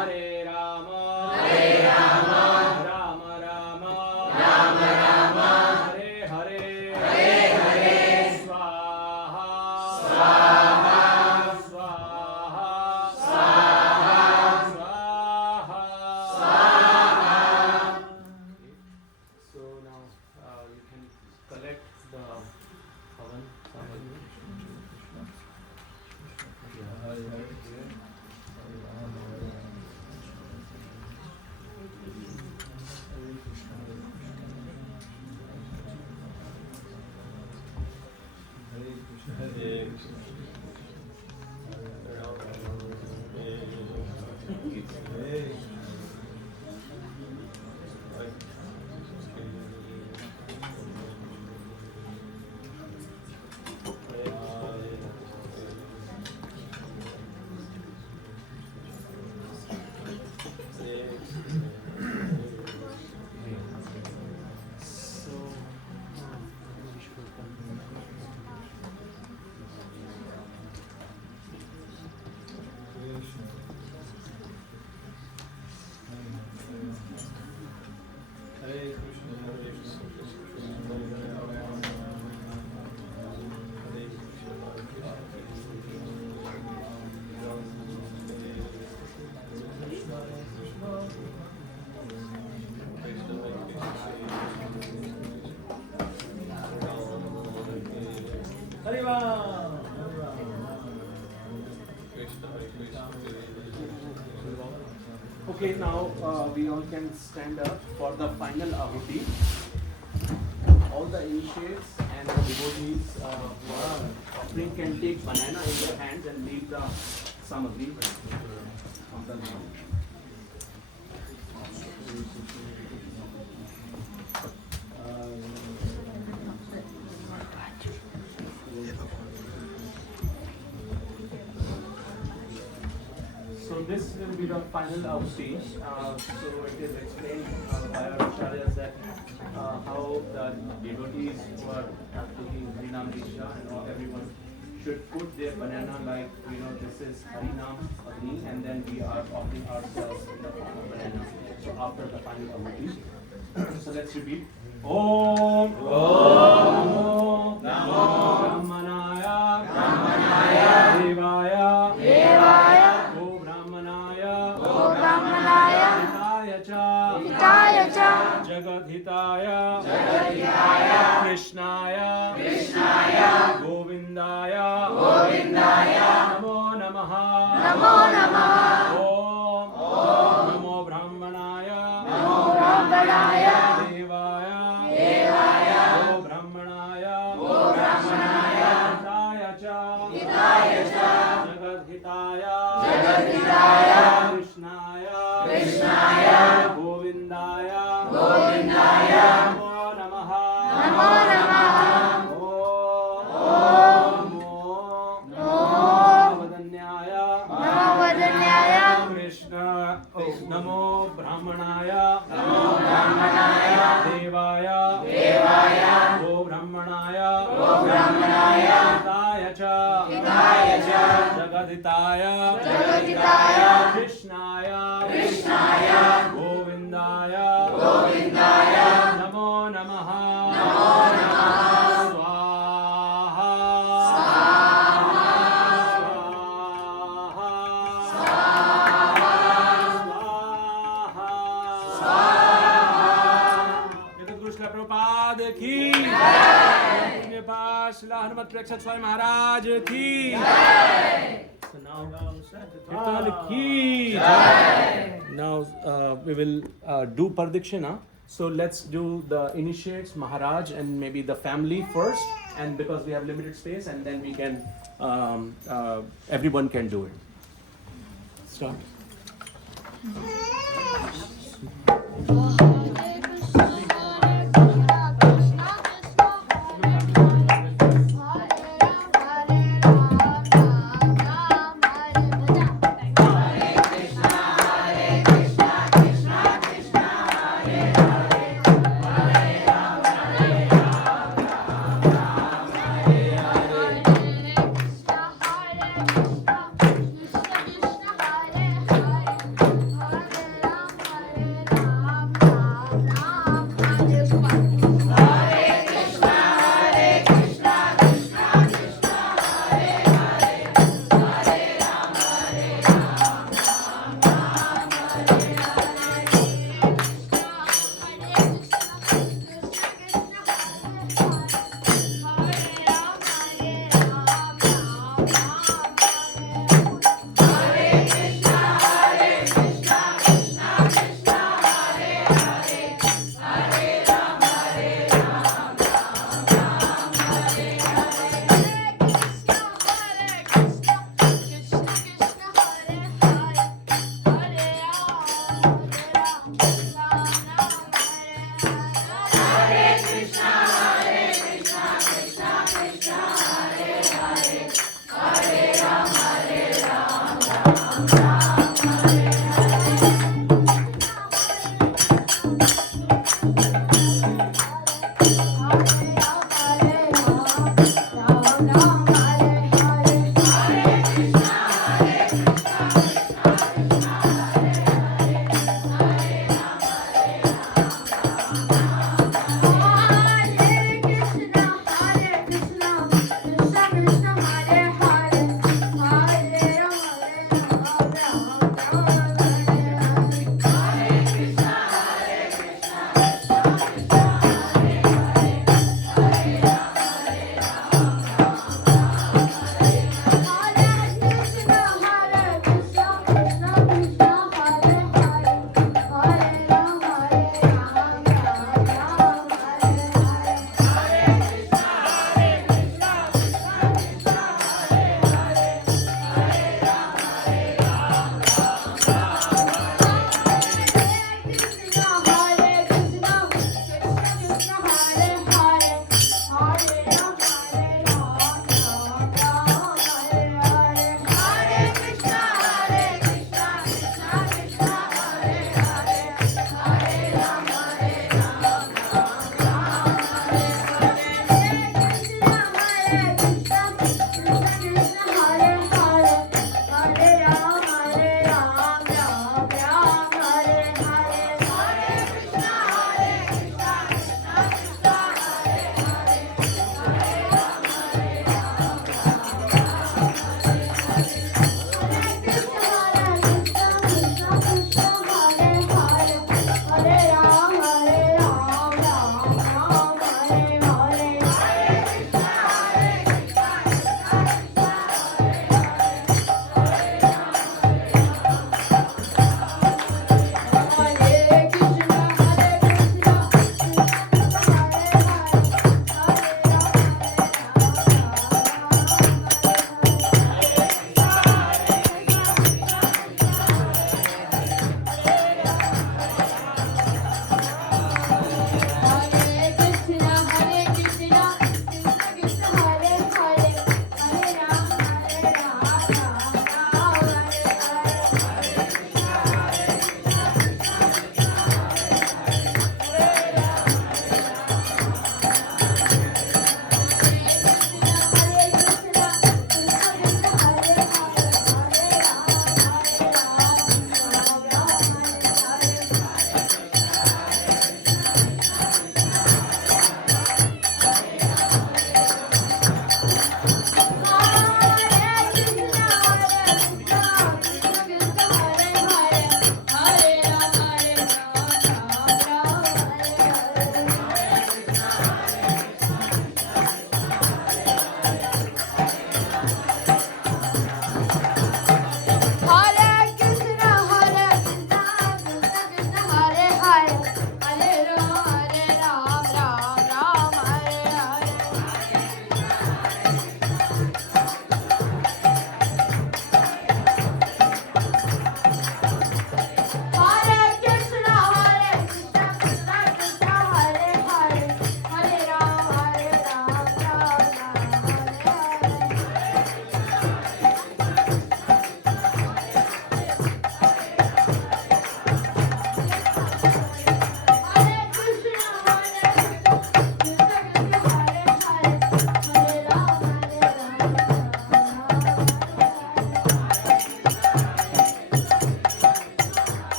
हरे हरे स्वाहा स्वाहा So now you can collect the Pavan Samagri. Okay, now we all can stand up for the final ahuti. All the initiates and the devotees who are offering can take banana in their hands and leave the samagri on the ground. this will be the final outstage. So it is explained by our acharyas that how the devotees who are taking Harinam Diksha and all, everyone should put their banana like, this is Harinam Agni, and then we are offering ourselves in the form of banana. So after the final ahuti. So let's repeat. Om Namo Brahmanaya Devaya Go Brahmanaya Hitaya cha Jagadhitaya Krishnaya Govindaya Namo Namaha Om Namo Brahmanaya Devaya Go Brahmanaya Hitaya cha Jagadhitaya Krishnaya Govindaya Namo Namaha Om Namo Vadanyaya Krishna Namo Brahmanaya Devaya Go Brahmanaya Hitaya cha Jagadhitaya Krishnaya Govindaya Namo Namaha Swaha Jagat Guru Śrīla Prabhupada ki Jai Śrīla Hanumat Prakshak Swami Maharaj ki So now Kirtan ki Jai. Now we will do Pardikshina. So let's do the initiates, Maharaj, and maybe the family first, and because we have limited space, and then we can everyone can do it. Start. Hare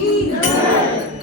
की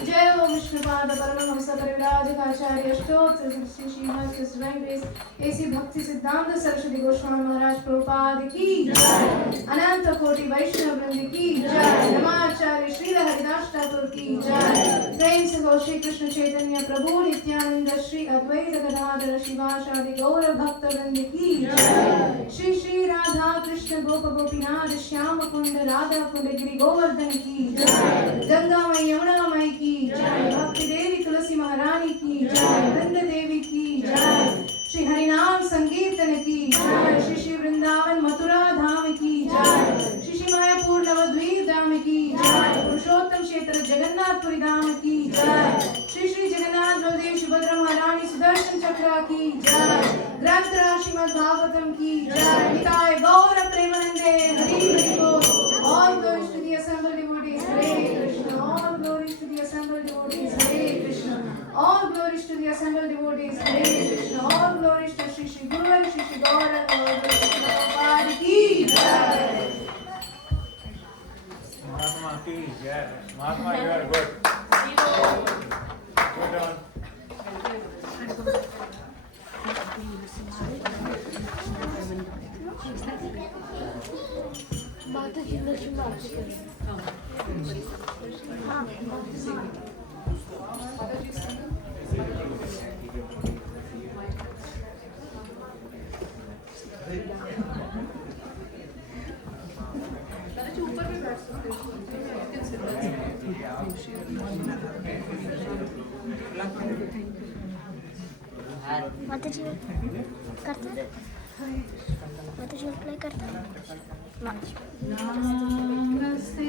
जय हो Vishnupad Paramhans परिव्राजकाचार्य अष्टोत्तर Shri Shrimad divine grace ऐसी भक्ति सिद्धांत सरस्वती गोस्वामी महाराज प्रभुपाद की जय अनंत कोटि वैष्णव वृंद की जय नमाचार्य श्री हरिदास ठाकुर की जय प्रेम से गो श्री कृष्ण चैतन्य प्रभु नित्यानंद श्री अद्वैत गदाधर शिवासादि गौर भक्त वृंद की जय श्री श्री राधा कृष्ण गोप गोपीनाथ श्याम कुंड राधा कुंड गिरि गोवर्धन की जय गंगा मई यमुना मई की जय भक्ति देवी तुलसी महारानी की जय वृंद देवी की जय श्री हरिनाम संकीर्तन की जय श्री श्री वृंदावन मथुरा धाम की जय श्री श्री मायापुर नवद्वीप धाम की जय पुरुषोत्तम क्षेत्र जगन्नाथपुरी धाम की जय श्री श्री जगन्नाथ बलदेव सुभद्रा महारानी सुदर्शन चक्र की जय ग्रंथ श्रीमद् भागवतम की जय निताय गौर प्रेमानंदे हरि हरि बोल all glories to the assembled devotees Hare Krishna all glories to the assembled devotees Hare Krishna all glories to the assembled devotees Hare Krishna all glories to Shri Shri Guru and Shri Shri Gaura Prabhupada ki jai Mahatma ki jai. Mahatma, you are good. Good on. माता जी दर्शन आरती करें हाँ ऊपर भी बैठ सकते माता जी करता है माता जी अप्लाई करता है नमस्ते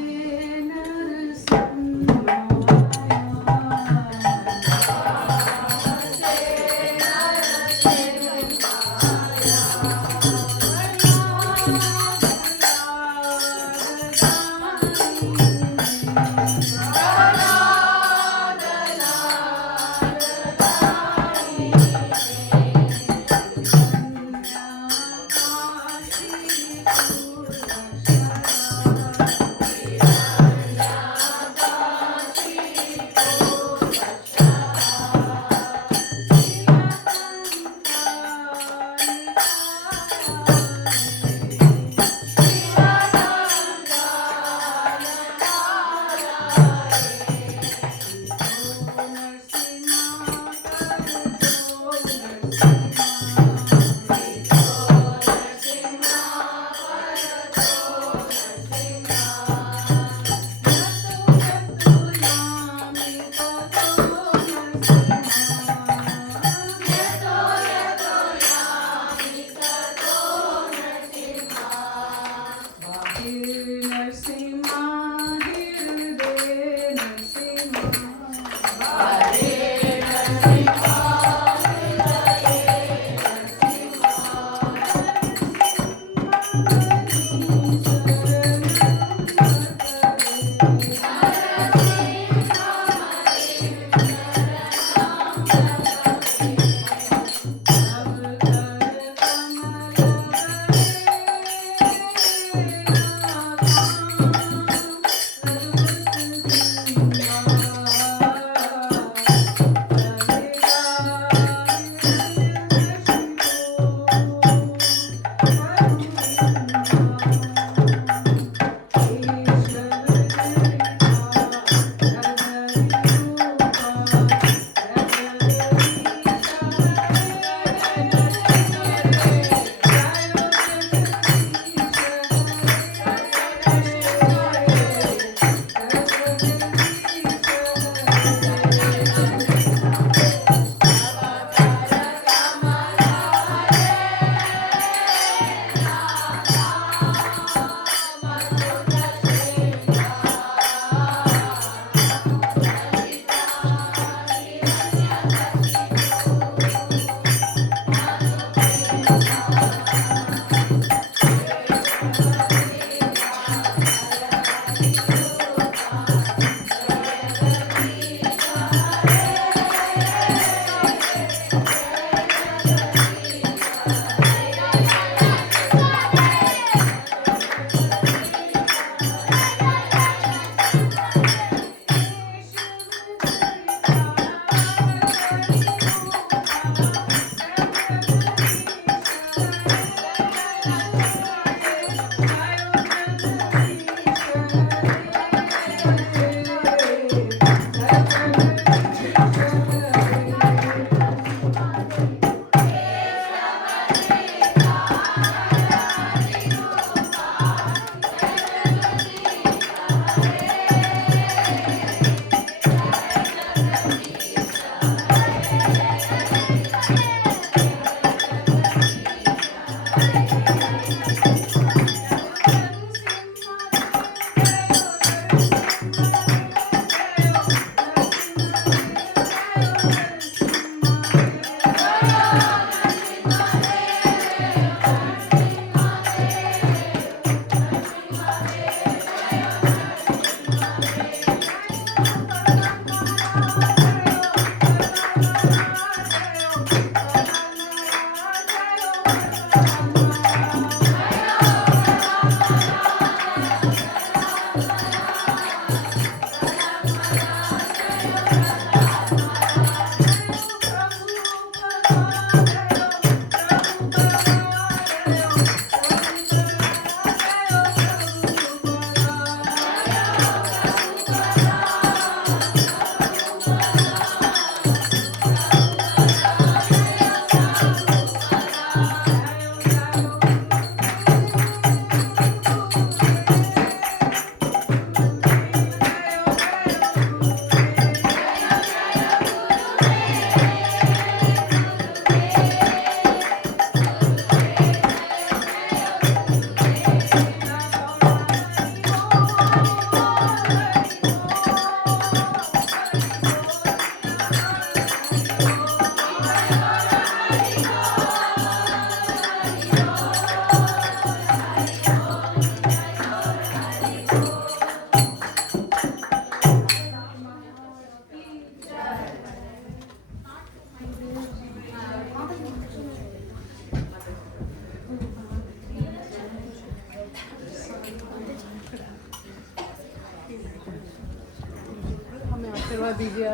आशीर्वाद दीजिए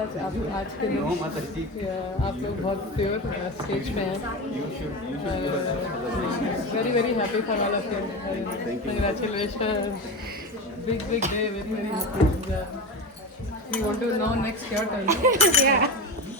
आज के दिन आप लोग बहुत प्योर स्टेज में हैं very very happy for all of you congratulation big day very happy we want to know next your turn